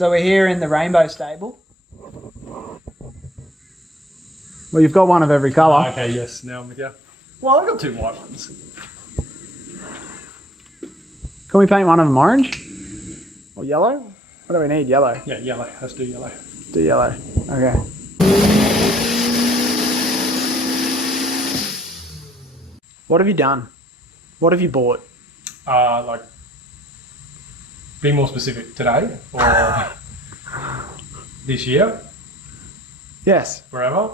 So we're here in the rainbow stable. Well, you've got one of every colour. Okay, yes, now I'm with you. Well, I've got two white ones. Can we paint one of them orange? Or yellow? What do we need? Yellow. Yeah, yellow. Let's do yellow. Do yellow. Okay. What have you done? What have you bought? Like, be more specific, today or this year, Yes. forever.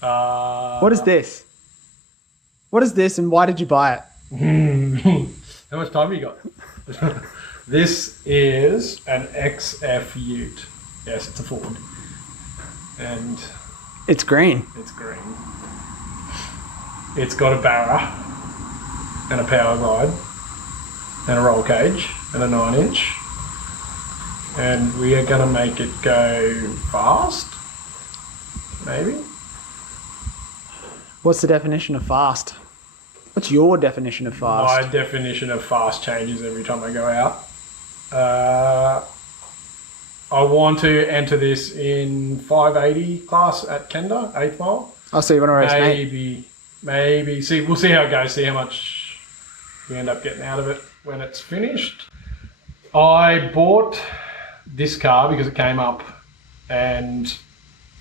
What is this? What is this and why did you buy it? How much time have you got? This is an XF Ute. Yes, it's a Ford. And It's green. it's green. It's got a barra and a power glide and a roll cage and a 9-inch. And we are going to make it go fast, maybe. What's the definition of fast? What's your definition of fast? My definition of fast changes every time I go out. I want to enter this in 580 class at Kenda, 8th mile. Oh, so you want to race me? Maybe. See, we'll see how it goes. See how much we end up getting out of it when it's finished. I bought this car because it came up and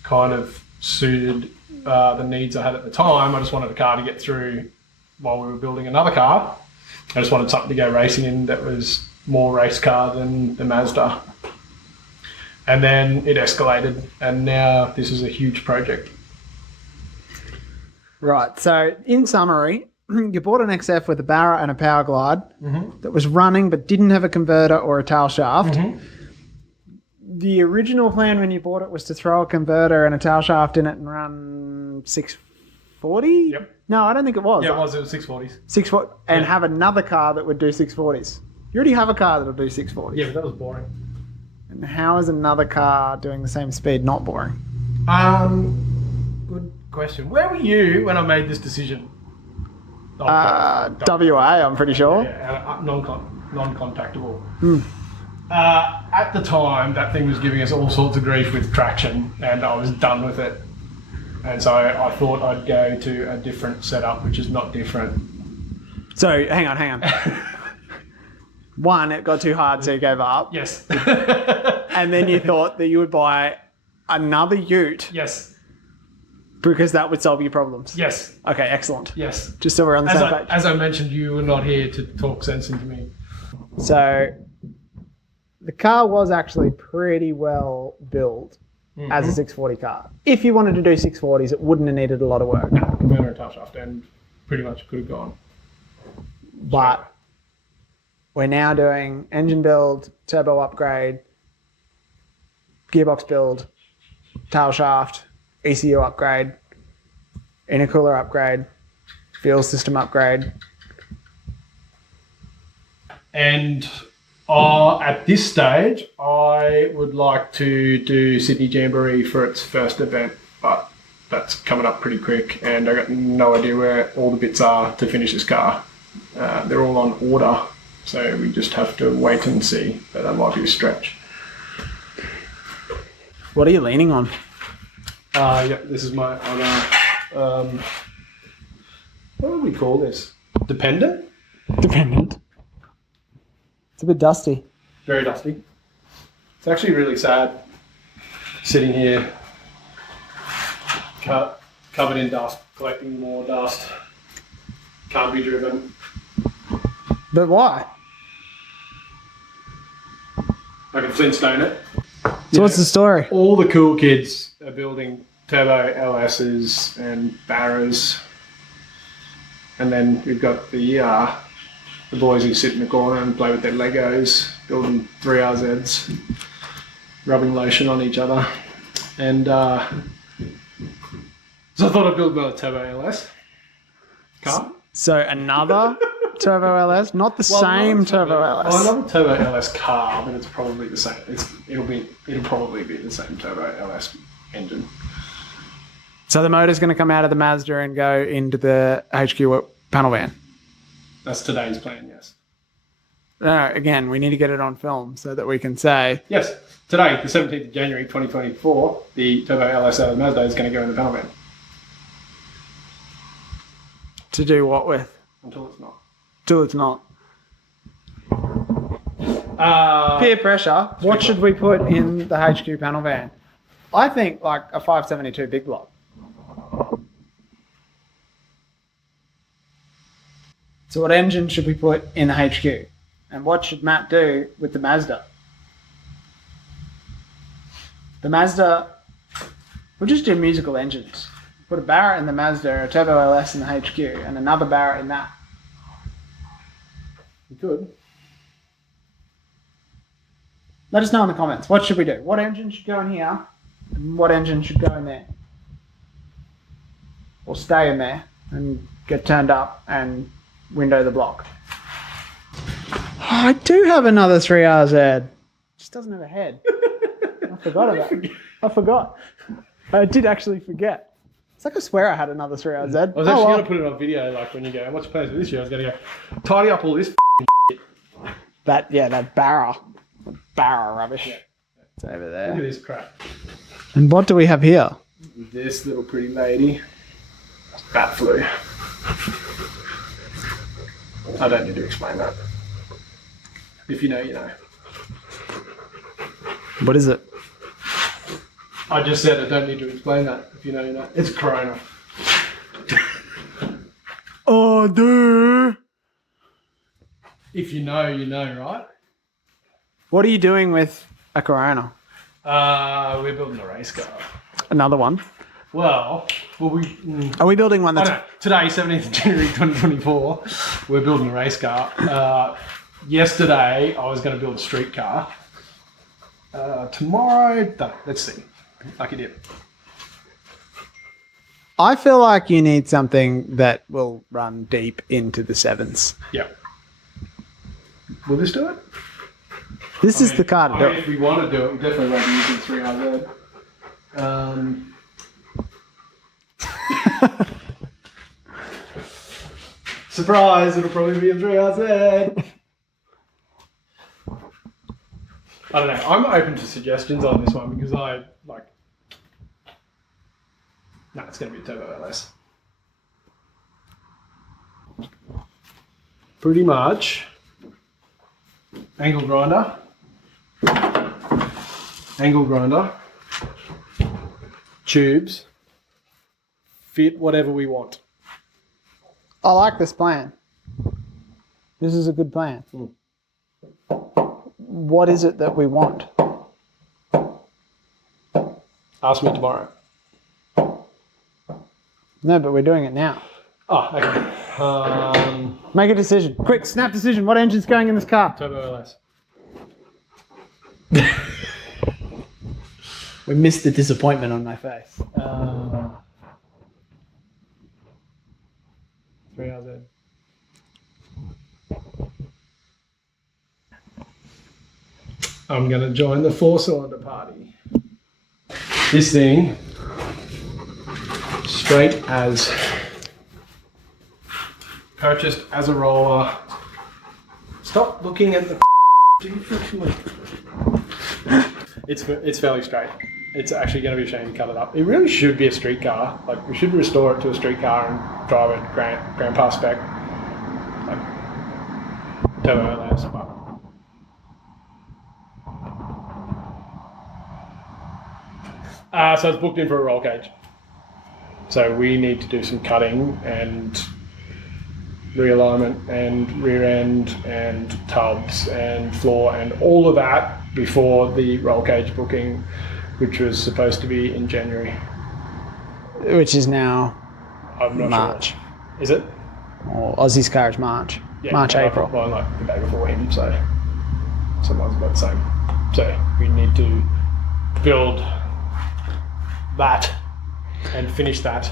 kind of suited the needs I had at the time. I just wanted a car to get through while we were building another car. I just wanted something to go racing in that was more race car than the Mazda. And then it escalated, and now this is a huge project. Right. So, in summary, you bought an XF with a barra and a power glide that was running but didn't have a converter or a tail shaft. The original plan when you bought it was to throw a converter and a tail shaft in it and run 640? Yep. No, I don't think it was. Yeah, it was 640s. 640, and have another car that would do 640s. You already have a car that'll do 640s. Yeah, but that was boring. And how is another car doing the same speed not boring? Good question. Where were you when I made this decision? WA, I'm pretty sure. Yeah, non-contactable. At the time, that thing was giving us all sorts of grief with traction, and I was done with it. And so I thought I'd go to a different setup, which is not different. So, hang on. One, it got too hard, so you gave up. Yes. And then you thought that you would buy another ute. Yes. Because that would solve your problems. Yes. Okay, excellent. Yes. Just so we're on the same page. As I mentioned, you were not here to talk sense into me. So, the car was actually pretty well built as a 640 car. If you wanted to do 640s, it wouldn't have needed a lot of work. Converter and tail shaft, and pretty much could have gone. But we're now doing engine build, turbo upgrade, gearbox build, tail shaft, ECU upgrade, intercooler upgrade, fuel system upgrade. And at this stage, I would like to do Sydney Jamboree for its first event, but that's coming up pretty quick, and I got no idea where all the bits are to finish this car. They're all on order, so we just have to wait and see, but that might be a stretch. What are you leaning on? Yeah, this is my other, what do we call this? Dependent? Dependent. It's a bit dusty. Very dusty. It's actually really sad sitting here covered in dust, collecting more dust. Can't be driven. But why? I can Flintstone it. So what's the story? All the cool kids are building turbo LSs and barras. And then we've got the boys who sit in the corner and play with their Legos, building 3RZs, rubbing lotion on each other. And so I thought I'd build another turbo LS car. So another turbo LS, not the same turbo LS. Well, another turbo LS car, but it's probably the same. It'll probably be the same turbo LS engine. So the motor's going to come out of the Mazda and go into the HQ panel van. That's today's plan, yes. Again, we need to get it on film so that we can say, Yes, today, the 17th of January 2024, the Turbo LS out of Mazda is going to go in the panel van. to do what with? Until it's not. Till it's not. Peer pressure. What should we put in the HQ panel van? I think like a 572 big block. So what engine should we put in the HQ? And what should Matt do with the Mazda? The Mazda, we'll just do musical engines. Put a Barra in the Mazda, a Turbo LS in the HQ, and another Barra in that. You could. Let us know in the comments. What should we do? What engine should go in here? And what engine should go in there? Or stay in there and get turned up and window the block. Oh, I do have another 3RZ. Just doesn't have a head. I forgot about it. I forgot. I did actually forget. It's like I swear I had another 3RZ. I was actually going to put it on video, like when you go, what's your plans for this year? I was going to go, tidy up all this That Barra. Barra rubbish. Yeah. It's over Look there. at this crap. And what do we have here? This little pretty lady. Bat flu. I don't need to explain that. If you know, you know. What is it? I just said I don't need to explain that. If you know, you know. It's Corona. Oh, dude. If you know, you know, right? What are you doing with a Corona? We're building a race car. Another one? Well, Are we building one I that's... know. Today, 17th of January 2024, we're building a race car. Yesterday, I was going to build a street car. Tomorrow, don't know. Let's see. Like it did. I feel like you need something that will run deep into the sevens. Yeah. Will this do it? This is the car to do it. If we want to do it, we definitely won't be using 3RZ. Surprise, it'll probably be a 3RZ. I don't know. I'm open to suggestions on this one because I like. No, it's going to be a Turbo LS. Pretty much. Angle grinder. Angle grinder. Tubes. Fit whatever we want. I like this plan. This is a good plan. What is it that we want? Ask me tomorrow. No, but we're doing it now. Oh, okay. Make a decision. Quick, snap decision. What engine's going in this car? Turbo LS. We missed the disappointment on my face. 3RZ. I'm going to join the 4-cylinder party. This thing, straight as purchased as a roller. Stop looking at the. It's fairly straight. It's actually going to be a shame to cut it up. It really should be a street car. Like we should restore it to a street car and drive it grandpa spec, like Turbo LS. But so it's booked in for a roll cage. So we need to do some cutting and realignment and rear end and tubs and floor and all of that before the roll cage booking, which was supposed to be in January. Which is now I'm not March. sure. Is it? Or Aussie's car is March. Yeah, March, April. Well, like the day before him, so sometimes about the same. So we need to build that and finish that.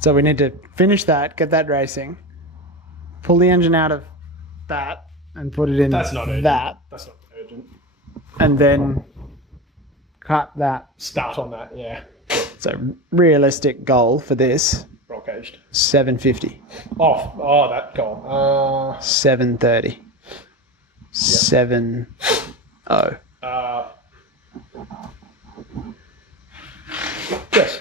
So we need to finish that, get that racing, pull the engine out of that and put it in That's not urgent. that, That's not urgent. and then cut that. Start on that, yeah. So realistic goal for this, Roll caged. 750, Oh, that goal. 730. 70. Yes.